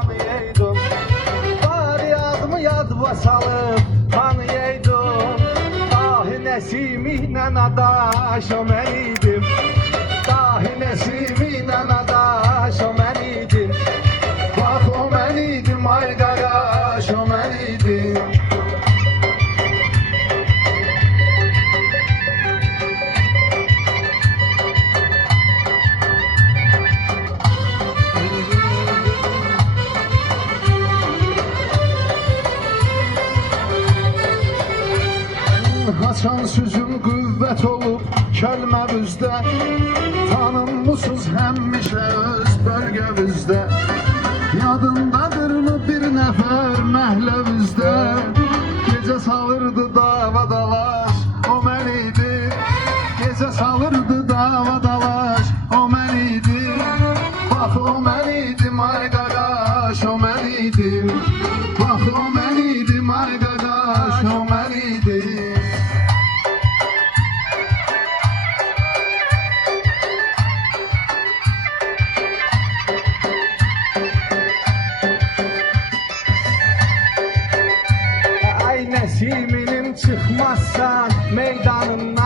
tanıyaydım. Bari adımı yadıma salıb tanıyaydım. Dahi Nəsimi adaş o mən idim. Dahi Nəsimi adaş o mən idim. Bax o mən idim ay qaqaş o mən idim. Haçan sözüm qüvvət olub kəlməvizdə. Tanınmısınız həmişə öz bölgəvizdə. Yadındadırmı bir nəfər məhləvizdə. Gecə salırdı davadalaş o mən idi. Gecə salırdı davadalaş o mən idi. Bax o mən idim ay qaqaş o mən idim. Bax o mən idim ay qaqaş o mən idim. Nəsiminim çıxmazsan meydanından.